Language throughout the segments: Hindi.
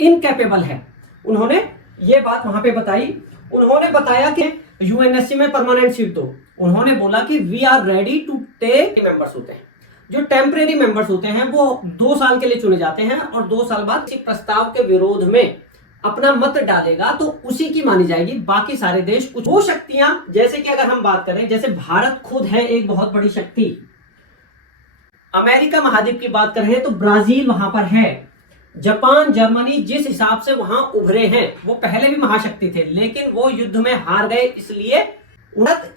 इनकैपेबल है। उन्होंने ये बात वहां पे बताई। उन्होंने बताया कि यूएनएससी में परमानेंट सीट दो। उन्होंने बोला कि we are ready to take members होते हैं। जो टेम्परेरी मेंबर्स होते हैं वो 2 साल के लिए चुने जाते हैं और 2 साल बाद किसी प्रस्ताव के विरोध में अपना मत डालेगा तो उसी की मानी जाएगी, बाकी सारे देश कुछ। वो शक्तियां, जैसे कि अगर हम बात करें, जैसे भारत खुद है एक बहुत बड़ी शक्ति। अमेरिका महाद्वीप की बात करें तो ब्राजील वहां पर है। जापान, जर्मनी जिस हिसाब से वहां उभरे हैं, वो पहले भी महाशक्ति थे लेकिन वो युद्ध में हार गए। इसलिए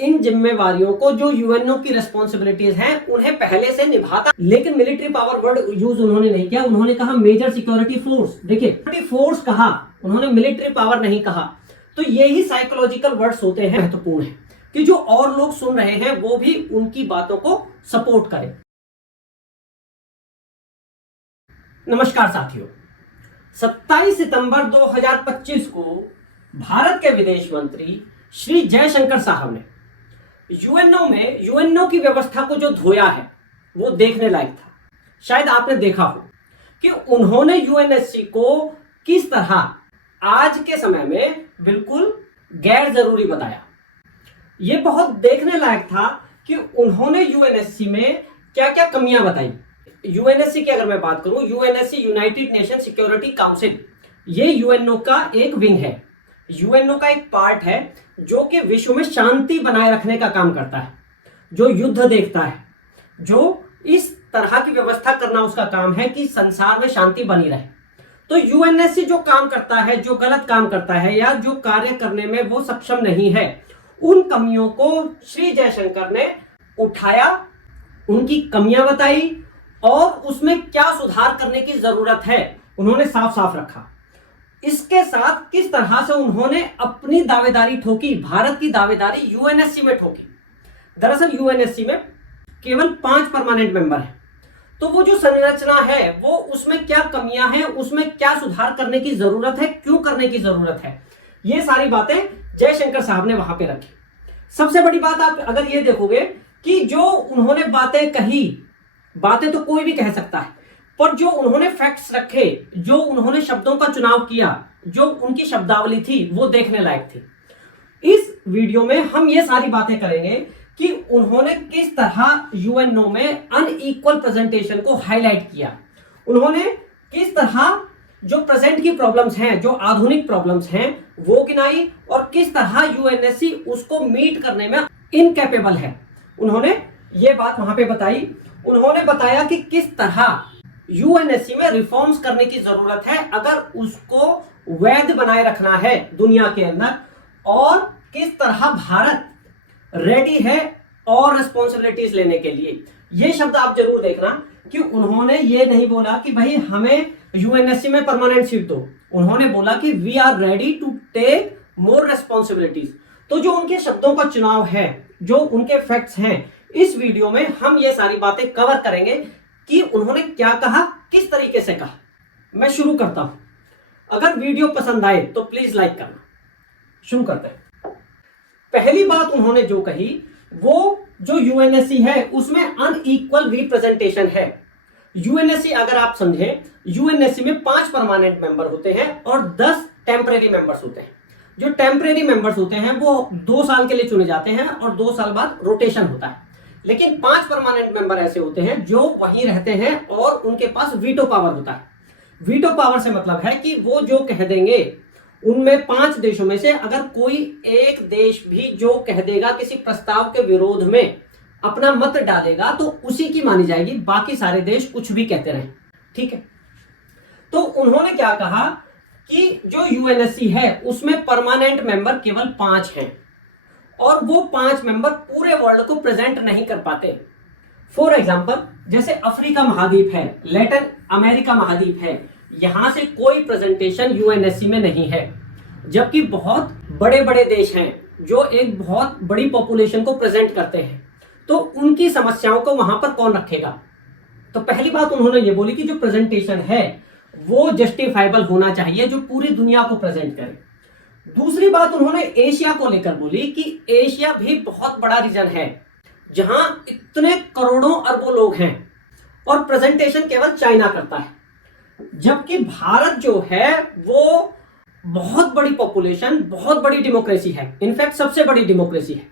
इन जिम्मेवारियों को, जो यूएनओ की रिस्पॉन्सिबिलिटीज हैं, उन्हें पहले से निभाता। लेकिन मिलिट्री पावर वर्ड यूज उन्होंने नहीं किया। उन्होंने कहा मेजर सिक्योरिटी फोर्स। देखिए, फोर्स कहा, उन्होंने मिलिट्री पावर नहीं कहा। तो यही साइकोलॉजिकल वर्ड्स होते हैं, महत्वपूर्ण है कि जो और लोग सुन रहे हैं वो भी उनकी बातों को सपोर्ट करें। नमस्कार साथियों, 27 सितंबर 2025 को भारत के विदेश मंत्री श्री जयशंकर साहब ने यूएनओ की व्यवस्था को जो धोया है वो देखने लायक था। शायद आपने देखा हो कि उन्होंने यूएनएससी को किस तरह आज के समय में बिल्कुल गैर जरूरी बताया। ये बहुत देखने लायक था कि उन्होंने यूएनएससी में क्या क्या कमियां बताई। यूएनएससी की अगर मैं बात करूं, UNSC United nation security council, ये यूएनओ का एक विंग है, यूएनओ का एक पार्ट है जो कि विश्व में शांति बनाए रखने का काम करता है, जो युद्ध देखता है, जो इस तरह की व्यवस्था करना उसका काम है कि संसार में शांति बनी रहे। तो यूएनएससी जो काम करता है, जो गलत काम करता है या जो कार्य करने में वो सक्षम नहीं है, उन कमियों को श्री जयशंकर ने उठाया, उनकी कमियां बताई और उसमें क्या सुधार करने की जरूरत है उन्होंने साफ साफ रखा। इसके साथ किस तरह से उन्होंने अपनी दावेदारी ठोकी, भारत की दावेदारी यूएनएससी में ठोकी। दरअसल यूएनएससी में केवल 5 परमानेंट मेंबर हैं, तो वो जो संरचना है वो उसमें क्या कमियां हैं, उसमें क्या सुधार करने की जरूरत है, क्यों करने की जरूरत है, ये सारी बातें जयशंकर साहब ने वहां पे रखी। सबसे बड़ी बात आप अगर ये देखोगे कि जो उन्होंने बातें कही, बातें तो कोई भी कह सकता है, पर जो उन्होंने फैक्ट्स रखे, जो उन्होंने शब्दों का चुनाव किया, जो उनकी शब्दावली थी, वो देखने लायक थी। इस वीडियो में हम ये सारी बातें करेंगे कि उन्होंने किस तरह यूएनओ में अनइक्वल प्रेजेंटेशन को हाईलाइट किया, उन्होंने किस तरह जो प्रेजेंट की प्रॉब्लम्स हैं, जो आधुनिक प्रॉब्लम्स हैं, वो गिनाई और किस तरह यूएनएससी उसको मीट करने में इनकैपेबल है। उन्होंने ये बात वहां पे बताई। उन्होंने बताया कि किस तरह यूएनएससी में रिफॉर्म्स करने की जरूरत है अगर उसको वैध बनाए रखना है दुनिया के अंदर, और किस तरह भारत रेडी है और रिस्पॉन्सिबिलिटीज लेने के लिए। ये शब्द आप जरूर देखना कि उन्होंने ये नहीं बोला कि भाई हमें यूएनएससी में परमानेंट सीट दो। उन्होंने बोला कि we are ready to take more responsibilities. तो जो उनके शब्दों का चुनाव है, जो उनके फैक्ट्स हैं, इस वीडियो में हम ये सारी बातें कवर करेंगे कि उन्होंने क्या कहा, किस तरीके से कहा। मैं शुरू करता हूं। अगर वीडियो पसंद आए तो प्लीज लाइक करना। शुरू करते हैं। पहली बात उन्होंने जो कही, वो जो यूएनएससी है उसमें अनइक्वल रिप्रेजेंटेशन है। यूएनएससी अगर आप समझें, यूएनएससी में 5 परमानेंट मेंबर होते हैं और 10 टेम्परेरी मेंबर्स होते हैं। जो टेम्परेरी मेंबर्स होते हैं वो 2 साल के लिए चुने जाते हैं और 2 साल बाद रोटेशन होता है। लेकिन 5 परमानेंट मेंबर ऐसे होते हैं जो वहीं रहते हैं और उनके पास वीटो पावर होता है। वीटो पावर से मतलब है कि वो जो कह देंगे, उनमें 5 देशों में से अगर कोई एक देश भी जो कह देगा, किसी प्रस्ताव के विरोध में अपना मत डालेगा, तो उसी की मानी जाएगी, बाकी सारे देश कुछ भी कहते रहे। ठीक है, तो उन्होंने क्या कहा कि जो यूएनएससी है उसमें परमानेंट मेंबर केवल 5 हैं और वो 5 मेंबर पूरे वर्ल्ड को प्रेजेंट नहीं कर पाते। फॉर एग्जाम्पल, जैसे अफ्रीका महाद्वीप है, लैटिन अमेरिका महाद्वीप है, यहां से कोई प्रेजेंटेशन यूएनएससी में नहीं है, जबकि बहुत बड़े बड़े देश हैं जो एक बहुत बड़ी पॉपुलेशन को प्रेजेंट करते हैं, तो उनकी समस्याओं को वहां पर कौन रखेगा। तो पहली बात उन्होंने ये बोली कि जो प्रेजेंटेशन है वो जस्टिफाइबल होना चाहिए, जो पूरी दुनिया को प्रेजेंट करे। दूसरी बात उन्होंने एशिया को लेकर बोली कि एशिया भी बहुत बड़ा रीजन है जहां इतने करोड़ों अरबों लोग हैं और प्रेजेंटेशन केवल चाइना करता है। जबकि भारत जो है वो बहुत बड़ी पॉपुलेशन, बहुत बड़ी डेमोक्रेसी है, इनफैक्ट सबसे बड़ी डेमोक्रेसी है,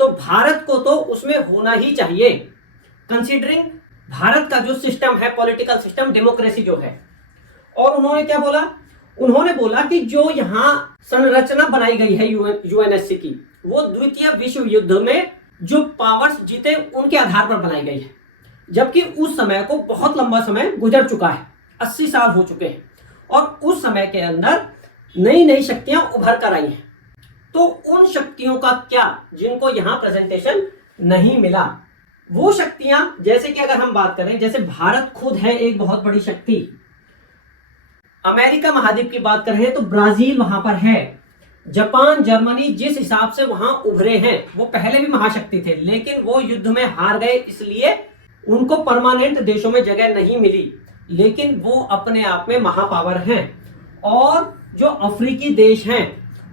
तो भारत को तो उसमें होना ही चाहिए, कंसीडरिंग भारत का जो सिस्टम है, पॉलिटिकल सिस्टम, डेमोक्रेसी जो है। और उन्होंने क्या बोला? उन्होंने बोला कि जो यहाँ संरचना बनाई गई है यूएनएससी की, वो द्वितीय विश्व युद्ध में जो पावर्स जीते उनके आधार पर बनाई गई है, जबकि उस समय को बहुत लंबा समय गुजर चुका है, 80 साल हो चुके हैं, और उस समय के अंदर नई नई शक्तियां उभर कर आई हैं। तो उन शक्तियों का क्या जिनको यहां प्रेजेंटेशन नहीं मिला? वो शक्तियां, जैसे कि अगर हम बात करें, जैसे भारत खुद है एक बहुत बड़ी शक्ति, अमेरिका महाद्वीप की बात करें तो ब्राजील वहां पर है, जापान, जर्मनी जिस हिसाब से वहां उभरे हैं, वो पहले भी महाशक्ति थे, लेकिन वो युद्ध में हार गए, इसलिए उनको परमानेंट देशों में जगह नहीं मिली, लेकिन वो अपने आप में महापावर हैं। और जो अफ्रीकी देश हैं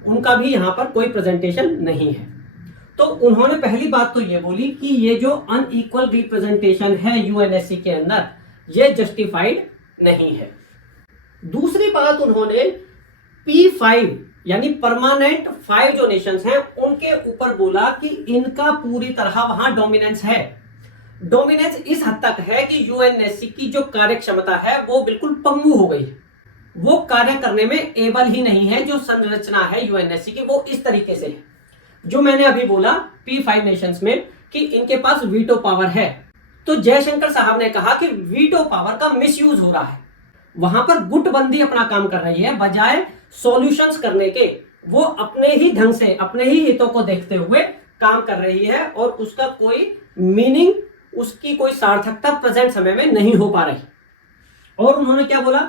उनका भी यहां पर कोई प्रेजेंटेशन नहीं है। तो उन्होंने पहली बात तो ये बोली कि ये जो अनइक्वल रिप्रेजेंटेशन है यूएनएससी के अंदर, ये जस्टिफाइड नहीं है। दूसरी बात, उन्होंने P5 यानी परमानेंट 5 जो नेशंस हैं उनके ऊपर बोला कि इनका पूरी तरह वहां डोमिनेंस है। डोमिनेंस इस हद तक है कि यूएनएससी की जो कार्य क्षमता है वो बिल्कुल पंगु हो गई है, वो कार्य करने में एबल ही नहीं है। जो संरचना है यूएनएससी की वो इस तरीके से है, जो मैंने अभी बोला P5 नेशंस में कि इनके पास वीटो पावर है। तो जयशंकर साहब ने कहा कि वीटो पावर का मिसयूज हो रहा है, वहां पर गुटबंदी अपना काम कर रही है, बजाय सॉल्यूशंस करने के वो अपने ही ढंग से, अपने ही हितों को देखते हुए काम कर रही है, और उसका कोई मीनिंग, उसकी कोई सार्थकता प्रेजेंट समय में नहीं हो पा रही। और उन्होंने क्या बोला?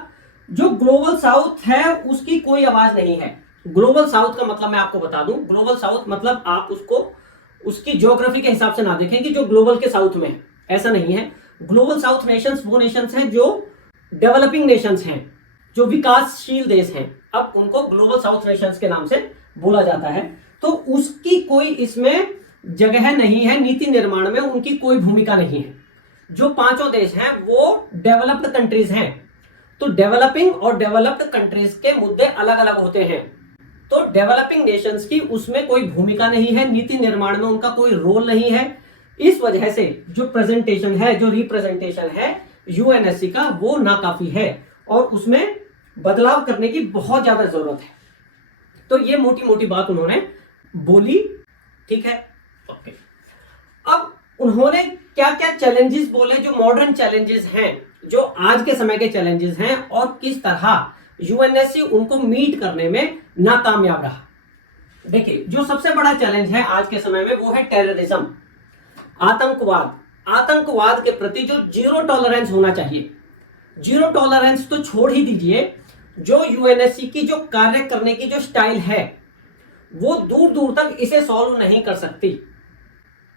जो ग्लोबल साउथ है उसकी कोई आवाज नहीं है। ग्लोबल साउथ का मतलब मैं आपको बता दूं, ग्लोबल साउथ मतलब आप उसको उसकी ज्योग्राफी के हिसाब से ना देखें कि जो ग्लोबल के साउथ में है, ऐसा नहीं है। ग्लोबल साउथ नेशंस वो नेशंस हैं जो डेवलपिंग नेशंस हैं, जो विकासशील देश हैं, अब उनको ग्लोबल साउथ नेशंस के नाम से बोला जाता है। तो उसकी कोई इसमें जगह नहीं है, नीति निर्माण में उनकी कोई भूमिका नहीं है। जो पांचों देश हैं वो डेवलप्ड कंट्रीज हैं, तो डेवलपिंग और डेवलप्ड कंट्रीज के मुद्दे अलग अलग होते हैं। तो डेवलपिंग नेशंस की उसमें कोई भूमिका नहीं है, नीति निर्माण में उनका कोई रोल नहीं है। इस वजह से जो प्रेजेंटेशन है, जो रिप्रेजेंटेशन है यूएनएससी का, वो नाकाफी है और उसमें बदलाव करने की बहुत ज्यादा जरूरत है। तो ये मोटी मोटी बात उन्होंने बोली, ठीक है, ओके। अब उन्होंने क्या क्या चैलेंजेस बोले, जो मॉडर्न चैलेंजेस हैं, जो आज के समय के चैलेंजेस हैं, और किस तरह यूएनएससी उनको मीट करने में नाकामयाब रहा। देखिए, जो सबसे बड़ा चैलेंज है आज के समय में वो है टेररिज्म, आतंकवाद। आतंकवाद के प्रति जो जीरो टॉलरेंस होना चाहिए, जीरो टॉलरेंस तो छोड़ ही दीजिए, जो यूएनएससी की जो कार्य करने की जो स्टाइल है वो दूर दूर तक इसे सॉल्व नहीं कर सकती।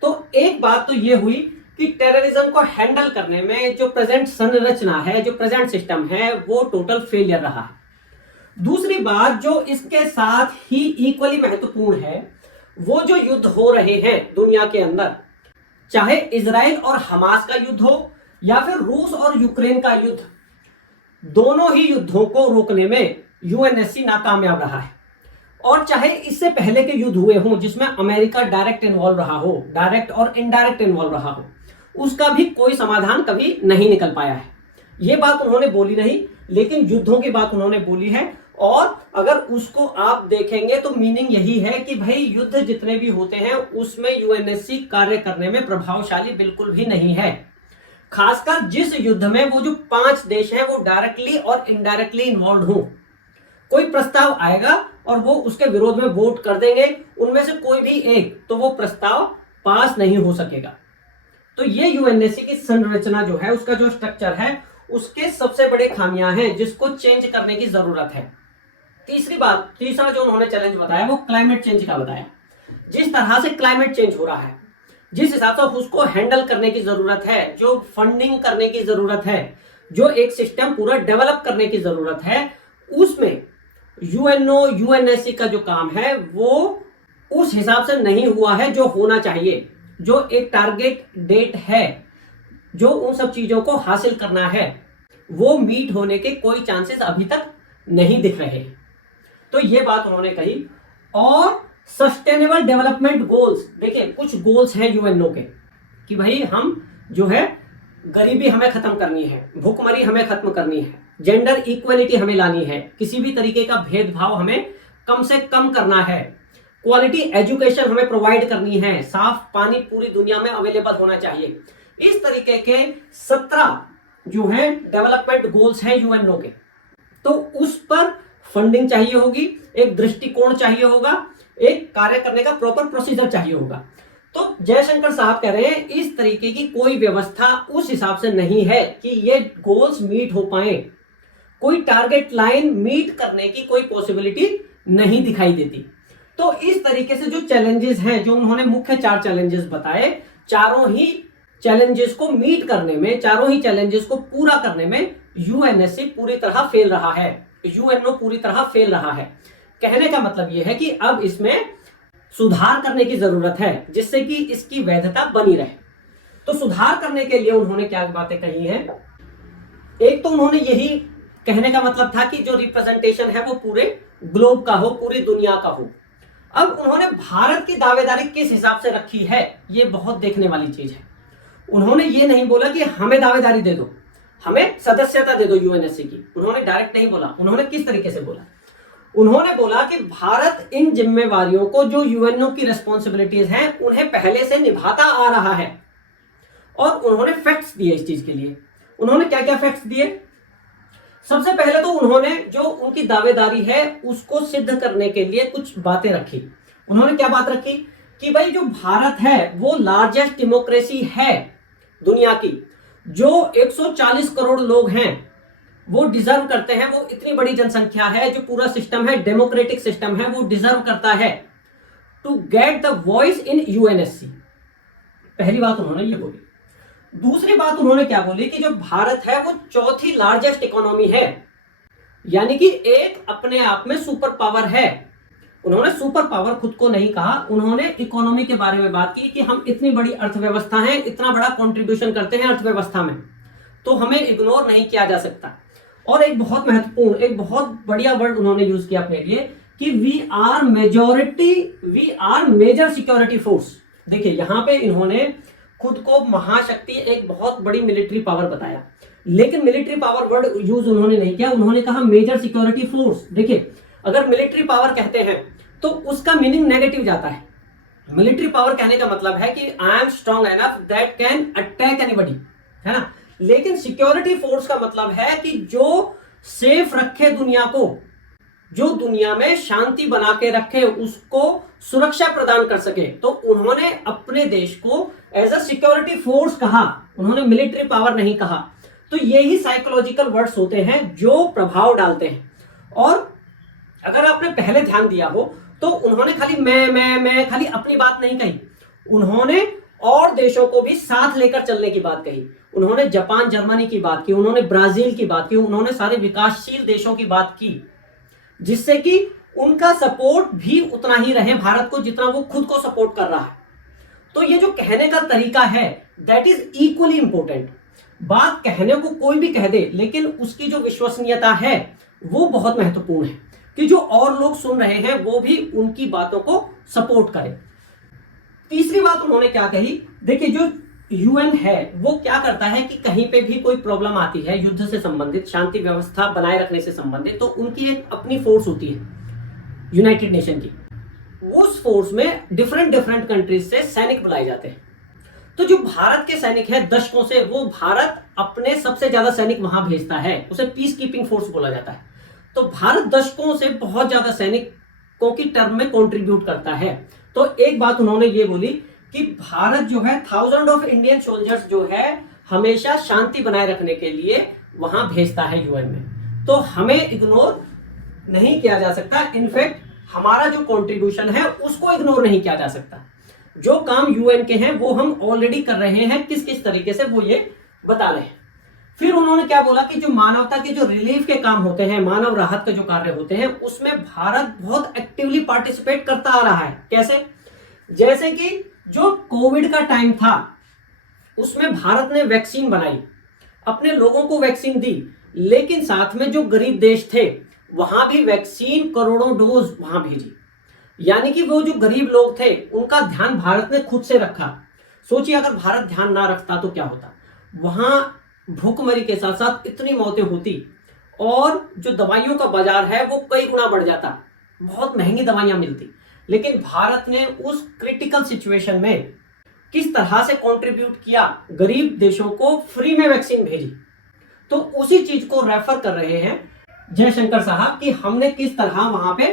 तो एक बात तो ये हुई कि टेररिज्म को हैंडल करने में जो प्रेजेंट संरचना है, जो प्रेजेंट सिस्टम है, वो टोटल फेलियर रहा है। दूसरी बात जो इसके साथ ही इक्वली महत्वपूर्ण है, वो जो युद्ध हो रहे हैं दुनिया के अंदर, चाहे इजराइल और हमास का युद्ध हो या फिर रूस और यूक्रेन का युद्ध, दोनों ही युद्धों को रोकने में यूएनएससी नाकामयाब रहा है। और चाहे इससे पहले के युद्ध हुए हों जिसमें अमेरिका डायरेक्ट इन्वॉल्व रहा हो, डायरेक्ट और इनडायरेक्ट इन्वॉल्व रहा हो, उसका भी कोई समाधान कभी नहीं निकल पाया है। ये बात उन्होंने बोली नहीं, लेकिन युद्धों की बात उन्होंने बोली है। और अगर उसको आप देखेंगे तो मीनिंग यही है कि भाई युद्ध जितने भी होते हैं उसमें यूएनएससी कार्य करने में प्रभावशाली बिल्कुल भी नहीं है। खासकर जिस युद्ध में वो जो 5 देश हैं वो डायरेक्टली और इनडायरेक्टली इन्वॉल्व हो, कोई प्रस्ताव आएगा और वो उसके विरोध में वोट कर देंगे, उनमें से कोई भी एक, तो वो प्रस्ताव पास नहीं हो सकेगा। तो ये यूएनएससी की संरचना जो है, उसका जो स्ट्रक्चर है, उसके सबसे बड़े खामियां हैं जिसको चेंज करने की जरूरत है। तीसरा जो उन्होंने चैलेंज बताया वो क्लाइमेट चेंज का बताया। जिस तरह से क्लाइमेट चेंज हो रहा है, जिस हिसाब से उसको हैंडल करने की जरूरत है, जो फंडिंग करने की जरूरत है, जो एक सिस्टम पूरा डेवलप करने की जरूरत है, उसमें यूएनओ यूएनएससी का जो काम है वो उस हिसाब से नहीं हुआ है जो होना चाहिए। जो एक टारगेट डेट है, जो उन सब चीजों को हासिल करना है, वो मीट होने के कोई चांसेस अभी तक नहीं दिख रहे। तो ये बात उन्होंने कही। और सस्टेनेबल डेवलपमेंट गोल्स, देखिए कुछ गोल्स हैं यूएनओ के कि भाई हम जो है गरीबी हमें खत्म करनी है, भूखमरी हमें खत्म करनी है, जेंडर इक्वलिटी हमें लानी है, किसी भी तरीके का भेदभाव हमें कम से कम करना है, क्वालिटी एजुकेशन हमें प्रोवाइड करनी है, साफ पानी पूरी दुनिया में अवेलेबल होना चाहिए। इस तरीके के 17 जो है डेवलपमेंट गोल्स हैं यूएनओ के। तो उस पर फंडिंग चाहिए होगी, एक दृष्टिकोण चाहिए होगा, एक कार्य करने का प्रॉपर प्रोसीजर चाहिए होगा। तो जयशंकर साहब कह रहे हैं इस तरीके की कोई व्यवस्था उस हिसाब से नहीं है कि ये गोल्स मीट हो पाए, कोई टारगेट लाइन मीट करने की कोई पॉसिबिलिटी नहीं दिखाई देती। तो इस तरीके से जो चैलेंजेस हैं, जो उन्होंने मुख्य 4 चैलेंजेस बताए, चारों ही चैलेंजेस को मीट करने में, चारों ही चैलेंजेस को पूरा करने में यूएनएससी पूरी तरह फेल रहा है, यूएनओ पूरी तरह फेल रहा है। कहने का मतलब यह है कि अब इसमें सुधार करने की जरूरत है जिससे कि इसकी वैधता बनी रहे। तो सुधार करने के लिए उन्होंने क्या बातें कही हैं? एक तो उन्होंने यही कहने का मतलब था कि जो रिप्रेजेंटेशन है वो पूरे ग्लोब का हो, पूरी दुनिया का हो। अब उन्होंने भारत की दावेदारी किस हिसाब से रखी है, ये बहुत देखने वाली चीज है। उन्होंने ये नहीं बोला कि हमें दावेदारी दे दो, हमें सदस्यता दे दो यूएनएससी की, उन्होंने डायरेक्ट नहीं बोला। उन्होंने किस तरीके से बोला? उन्होंने बोला कि भारत इन जिम्मेवारियों को, जो यूएनओ की रिस्पॉन्सिबिलिटीज हैं, उन्हें पहले से निभाता आ रहा है। और उन्होंने फैक्ट्स दिए इस चीज के लिए। उन्होंने क्या क्या फैक्ट्स दिए? सबसे पहले तो उन्होंने जो उनकी दावेदारी है उसको सिद्ध करने के लिए कुछ बातें रखी। उन्होंने क्या बात रखी कि भाई जो भारत है वो लार्जेस्ट डेमोक्रेसी है दुनिया की, जो 140 करोड़ लोग हैं वो डिजर्व करते हैं, वो इतनी बड़ी जनसंख्या है, जो पूरा सिस्टम है डेमोक्रेटिक सिस्टम है, वो डिजर्व करता है to get the voice in UNSC. पहली बात उन्होंने ये बोली। दूसरी बात उन्होंने क्या बोली कि जो भारत है वो चौथी लार्जेस्ट इकोनॉमी है, यानी कि एक अपने आप में सुपर पावर है। उन्होंने सुपर पावर खुद को नहीं कहा, उन्होंने इकोनॉमी के बारे में बात की कि हम इतनी बड़ी अर्थव्यवस्था है, इतना बड़ा कंट्रीब्यूशन करते हैं अर्थव्यवस्था में, तो हमें इग्नोर नहीं किया जा सकता। और एक बहुत महत्वपूर्ण, एक बहुत बढ़िया वर्ड उन्होंने यूज किया अपने लिए कि we are major security force. देखिए यहां पे इन्होंने खुद को महाशक्ति, एक बहुत बड़ी मिलिट्री पावर बताया, लेकिन मिलिट्री पावर वर्ड यूज उन्होंने नहीं किया, उन्होंने कहा मेजर सिक्योरिटी फोर्स। देखिए अगर मिलिट्री पावर कहते हैं तो उसका मीनिंग नेगेटिव जाता है। मिलिट्री पावर कहने का मतलब है कि I am strong enough that can attack anybody, है ना। लेकिन सिक्योरिटी फोर्स का मतलब है कि जो सेफ रखे दुनिया को, जो दुनिया में शांति बना के रखे, उसको सुरक्षा प्रदान कर सके। तो उन्होंने अपने देश को एज अ सिक्योरिटी फोर्स कहा, उन्होंने मिलिट्री पावर नहीं कहा। तो यही साइकोलॉजिकल वर्ड्स होते हैं जो प्रभाव डालते हैं। और अगर आपने पहले ध्यान दिया हो तो उन्होंने खाली मैं खाली अपनी बात नहीं कही, उन्होंने और देशों को भी साथ लेकर चलने की बात कही। उन्होंने जापान जर्मनी की बात की, उन्होंने ब्राजील की बात की, उन्होंने सारे विकासशील देशों की बात की, जिससे कि उनका सपोर्ट भी उतना ही रहे भारत को जितना वो खुद को सपोर्ट कर रहा है। तो ये जो कहने का तरीका है दैट इज इक्वली इंपॉर्टेंट। बात कहने को कोई भी कह दे, लेकिन उसकी जो विश्वसनीयता है वो बहुत महत्वपूर्ण है कि जो और लोग सुन रहे हैं वो भी उनकी बातों को सपोर्ट करें। तीसरी बात उन्होंने क्या कही? देखिए जो यूएन है वो क्या करता है कि कहीं पे भी कोई प्रॉब्लम आती है युद्ध से संबंधित, शांति व्यवस्था बनाए रखने से संबंधित, तो उनकी एक अपनी फोर्स होती है यूनाइटेड नेशन की। उस फोर्स में डिफरेंट कंट्रीज से सैनिक बुलाए जाते हैं। तो जो भारत के सैनिक है दशकों से, वो भारत अपने सबसे ज्यादा सैनिक वहां भेजता है, उसे पीस कीपिंग फोर्स बोला जाता है। तो भारत दशकों से बहुत ज्यादा सैनिकों की टर्म में कंट्रीब्यूट करता है। तो एक बात उन्होंने ये बोली कि भारत जो है 1000 ऑफ इंडियन सोल्जर्स जो है हमेशा शांति बनाए रखने के लिए वहां भेजता है यूएन में। तो हमें इग्नोर नहीं किया जा सकता, इनफैक्ट हमारा जो कंट्रीब्यूशन है उसको इग्नोर नहीं किया जा सकता। जो काम यूएन के हैं वो हम ऑलरेडी कर रहे हैं, किस किस तरीके से वो ये बता रहे हैं। फिर उन्होंने क्या बोला कि जो मानवता के जो रिलीफ के काम होते हैं, मानव राहत के जो कार्य होते हैं, उसमें भारत बहुत एक्टिवली पार्टिसिपेट करता आ रहा है। कैसे? जैसे कि जो कोविड का टाइम था उसमें भारत ने वैक्सीन बनाई, अपने लोगों को वैक्सीन दी, लेकिन साथ में जो गरीब देश थे वहां भी वैक्सीन करोड़ों डोज वहां भेजी। यानी कि वो जो गरीब लोग थे उनका ध्यान भारत ने खुद से रखा। सोचिए अगर भारत ध्यान ना रखता तो क्या होता, वहां भूखमरी के साथ साथ इतनी मौतें होती और जो दवाइयों का बाजार है वो कई गुना बढ़ जाता, बहुत महंगी दवाइयां मिलती। लेकिन भारत ने उस क्रिटिकल सिचुएशन में किस तरह से कंट्रीब्यूट किया, गरीब देशों को फ्री में वैक्सीन भेजी। तो उसी चीज को रेफर कर रहे हैं जयशंकर साहब कि हमने किस तरह वहां पे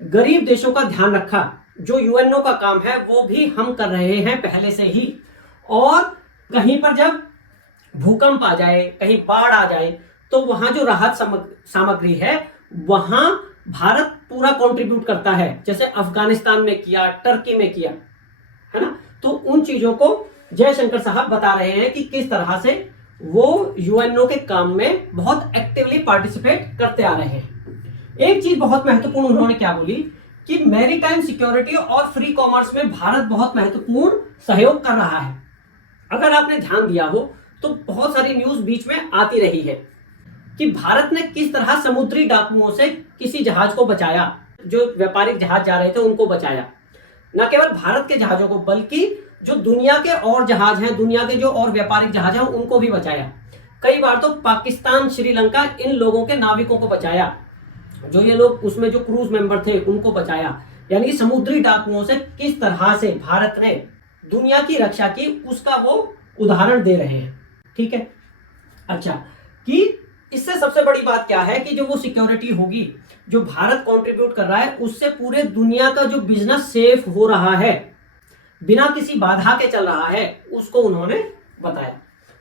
गरीब देशों का ध्यान रखा। जो यूएनओ का काम है वो भी हम कर रहे हैं पहले से ही, और कहीं पर जब भूकंप आ जाए, कहीं बाढ़ आ जाए, तो वहां जो राहत सामग्री है वहां भारत पूरा कंट्रीब्यूट करता है, जैसे अफगानिस्तान में किया, टर्की में किया, है ना। तो उन चीजों को जयशंकर साहब बता रहे हैं कि किस तरह से वो यूएनओ के काम में बहुत एक्टिवली पार्टिसिपेट करते आ रहे हैं। एक चीज बहुत महत्वपूर्ण उन्होंने क्या बोली कि मैरीटाइम सिक्योरिटी और फ्री कॉमर्स में भारत बहुत महत्वपूर्ण सहयोग कर रहा है। अगर आपने ध्यान दिया हो तो बहुत सारी न्यूज बीच में आती रही है कि भारत ने किस तरह समुद्री डाकुओं से किसी जहाज को बचाया, जो व्यापारिक जहाज जा रहे थे उनको बचाया। न केवल भारत के जहाजों को बल्कि जो दुनिया के और जहाज हैं, दुनिया के जो और व्यापारिक जहाज हैं उनको भी बचाया। कई बार तो पाकिस्तान, श्रीलंका, इन लोगों के नाविकों को बचाया, जो ये लोग उसमें जो क्रूज मेंबर थे उनको बचाया। यानी कि समुद्री डाकुओं से किस तरह से भारत ने दुनिया की रक्षा की उसका वो उदाहरण दे रहे हैं। ठीक है, अच्छा, कि इससे सबसे बड़ी बात क्या है कि जो वो सिक्योरिटी होगी जो भारत कंट्रीब्यूट कर रहा है उससे पूरे दुनिया का जो बिजनेस सेफ हो रहा है, बिना किसी बाधा के चल रहा है, उसको उन्होंने बताया।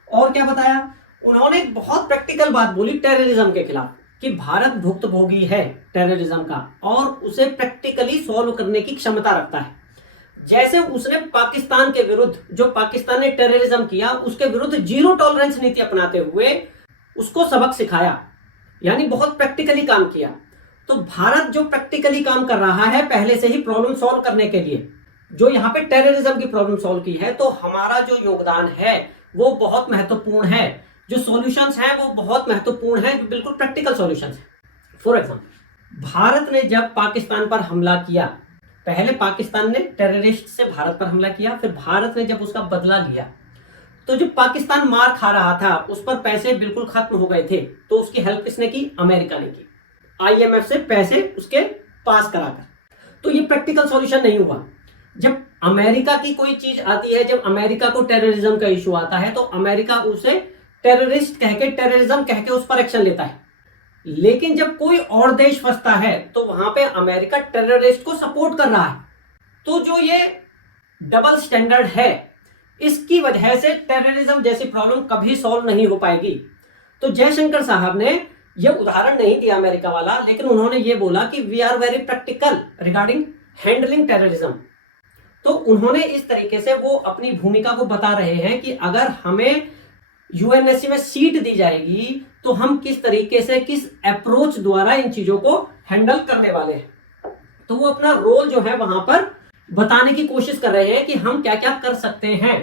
और क्या बताया उन्होंने, बहुत प्रैक्टिकल बात बोली टेररिज्म के खिलाफ, कि भारत भुक्तभोगी है टेररिज्म का और उसे प्रैक्टिकली सॉल्व करने की क्षमता रखता है। जैसे उसने पाकिस्तान के विरुद्ध, जो पाकिस्तान ने टेररिज्म किया उसके विरुद्ध जीरो टॉलरेंस नीति अपनाते हुए उसको सबक सिखाया, यानी बहुत प्रैक्टिकली काम किया। तो भारत जो प्रैक्टिकली काम कर रहा है पहले से ही प्रॉब्लम सॉल्व करने के लिए, जो यहाँ पे टेररिज्म की प्रॉब्लम सॉल्व की है, तो हमारा जो योगदान है वो बहुत महत्वपूर्ण है। जो सॉल्यूशंस हैं वो बहुत महत्वपूर्ण है, जो बिल्कुल प्रैक्टिकल सॉल्यूशंस हैं। फॉर एग्जांपल, भारत ने जब पाकिस्तान पर हमला किया, पहले पाकिस्तान ने टेररिस्ट से भारत पर हमला किया, फिर भारत ने जब उसका बदला लिया, तो जो पाकिस्तान मार खा रहा था उस पर पैसे बिल्कुल खत्म हो गए थे, तो उसकी हेल्प किसने की? अमेरिका ने की, IMF से पैसे उसके पास कराकर। तो ये प्रैक्टिकल सॉल्यूशन नहीं हुआ। जब अमेरिका की कोई चीज आती है, जब अमेरिका को टेररिज्म का इशू आता है, तो अमेरिका उसे टेररिस्ट कहके, टेररिज्म कहके उस पर एक्शन लेता है। लेकिन जब कोई और देश फंसता है तो वहां पे अमेरिका टेररिस्ट को सपोर्ट कर रहा है। तो जो ये डबल स्टैंडर्ड है, इसकी वजह से टेररिज्म जैसी प्रॉब्लम कभी सॉल्व नहीं हो पाएगी। तो जयशंकर साहब ने ये उदाहरण नहीं दिया अमेरिका वाला, लेकिन उन्होंने ये बोला कि we are very practical regarding handling terrorism. तो उन्होंने इस तरीके से वो अपनी भूमिका को बता रहे हैं कि अगर हमें यूएनएससी में सीट दी जाएगी तो हम किस तरीके से, किस अप्रोच द्वारा इन चीजों को हैंडल करने वाले हैं। तो वो अपना रोल जो है वहां पर बताने की कोशिश कर रहे हैं कि हम क्या क्या कर सकते हैं।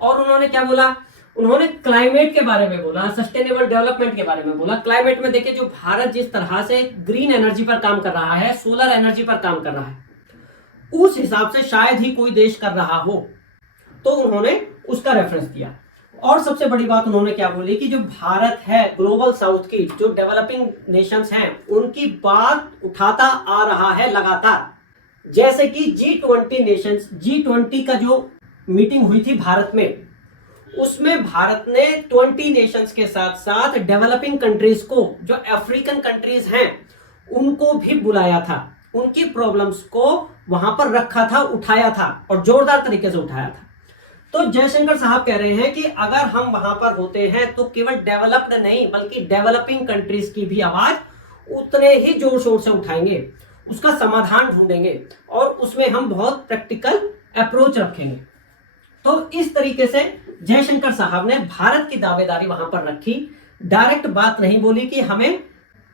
और उन्होंने क्या बोला, उन्होंने क्लाइमेट के बारे में बोला, सस्टेनेबल डेवलपमेंट के बारे में बोला। क्लाइमेट में देखिए, जो भारत जिस तरह से ग्रीन एनर्जी पर काम कर रहा है, सोलर एनर्जी पर काम कर रहा है, उस हिसाब से शायद ही कोई देश कर रहा हो, तो उन्होंने उसका रेफरेंस दिया। और सबसे बड़ी बात उन्होंने क्या बोली कि जो भारत है ग्लोबल साउथ की, जो डेवलपिंग नेशंस हैं, उनकी बात उठाता आ रहा है लगातार। जैसे कि G20 नेशंस, G20 का जो मीटिंग हुई थी भारत में, उसमें भारत ने 20 नेशंस के साथ साथ डेवलपिंग कंट्रीज को, जो अफ्रीकन कंट्रीज हैं, उनको भी बुलाया था, उनकी प्रॉब्लम्स को वहां पर रखा था, उठाया था और जोरदार तरीके से उठाया था। तो जयशंकर साहब कह रहे हैं कि अगर हम वहां पर होते हैं तो केवल डेवलप्ड नहीं बल्कि डेवलपिंग कंट्रीज की भी आवाज उतने ही जोर शोर से उठाएंगे, उसका समाधान ढूंढेंगे और उसमें हम बहुत प्रैक्टिकल अप्रोच रखेंगे। तो इस तरीके से जयशंकर साहब ने भारत की दावेदारी वहां पर रखी। डायरेक्ट बात नहीं बोली कि हमें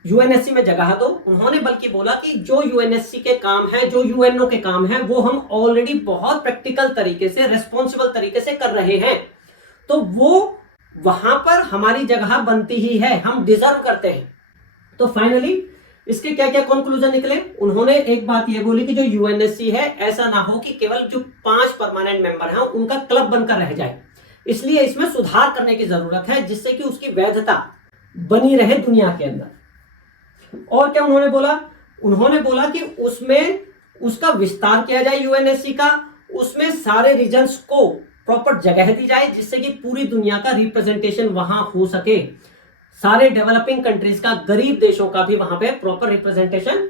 यूएनएससी में जगह दो, उन्होंने बल्कि बोला कि जो यूएनएससी के काम है, जो यूएनओ के काम है, वो हम ऑलरेडी बहुत प्रैक्टिकल तरीके से, रिस्पॉन्सिबल तरीके से कर रहे हैं। तो वो वहां पर हमारी जगह बनती ही है, हम डिजर्व करते हैं। तो फाइनली इसके क्या क्या कंक्लूजन निकले? उन्होंने एक बात ये बोली कि जो यूएनएससी है ऐसा ना हो कि केवल जो 5 परमानेंट मेंबर हैं उनका क्लब बनकर रह जाए, इसलिए इसमें सुधार करने की जरूरत है जिससे कि उसकी वैधता बनी रहे दुनिया के अंदर। और क्या उन्होंने बोला? उन्होंने बोला कि उसमें उसका विस्तार किया जाए यूएनएससी का, उसमें सारे रीजन्स को प्रॉपर जगह दी जाए जिससे कि पूरी दुनिया का रिप्रेजेंटेशन वहां हो सके, सारे डेवलपिंग कंट्रीज का, गरीब देशों का भी वहां पे प्रॉपर रिप्रेजेंटेशन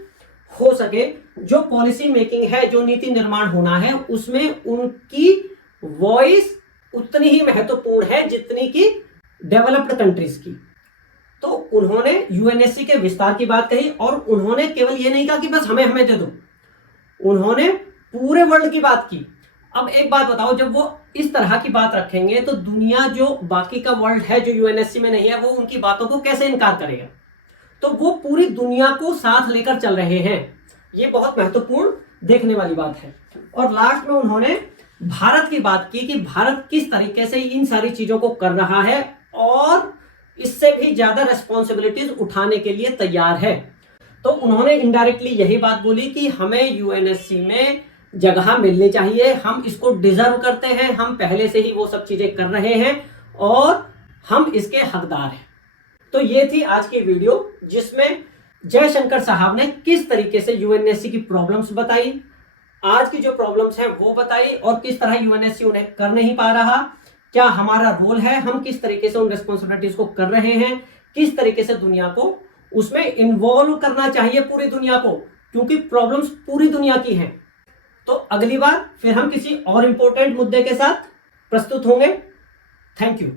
हो सके। जो पॉलिसी मेकिंग है, जो नीति निर्माण होना है, उसमें उनकी वॉइस उतनी ही महत्वपूर्ण है जितनी कि डेवलप्ड कंट्रीज की। तो उन्होंने यूएनएससी के विस्तार की बात कही और उन्होंने केवल ये नहीं कहा कि बस हमें हमें दे दो, उन्होंने पूरे वर्ल्ड की बात की। अब एक बात बताओ, जब वो इस तरह की बात रखेंगे तो दुनिया जो बाकी का वर्ल्ड है जो यूएनएससी में नहीं है वो उनकी बातों को कैसे इनकार करेगा? तो वो पूरी दुनिया को साथ लेकर चल रहे हैं, ये बहुत महत्वपूर्ण देखने वाली बात है। और लास्ट में उन्होंने भारत की बात की कि भारत किस तरीके से इन सारी चीजों को कर रहा है और इससे भी ज्यादा रेस्पॉन्सिबिलिटीज उठाने के लिए तैयार है। तो उन्होंने इनडायरेक्टली यही बात बोली कि हमें यूएनएससी में जगह मिलनी चाहिए, हम इसको डिजर्व करते हैं, हम पहले से ही वो सब चीजें कर रहे हैं और हम इसके हकदार हैं। तो ये थी आज की वीडियो जिसमें जयशंकर साहब ने किस तरीके से यूएनएससी की प्रॉब्लम्स बताई, आज की जो प्रॉब्लम्स हैं वो बताई और किस तरह यूएनएससी उन्हें कर नहीं पा रहा, क्या हमारा रोल है, हम किस तरीके से उन रिस्पॉन्सिबिलिटीज को कर रहे हैं, किस तरीके से दुनिया को उसमें इन्वॉल्व करना चाहिए, पूरी दुनिया को, क्योंकि प्रॉब्लम्स पूरी दुनिया की हैं। तो अगली बार फिर हम किसी और इंपॉर्टेंट मुद्दे के साथ प्रस्तुत होंगे। Thank you.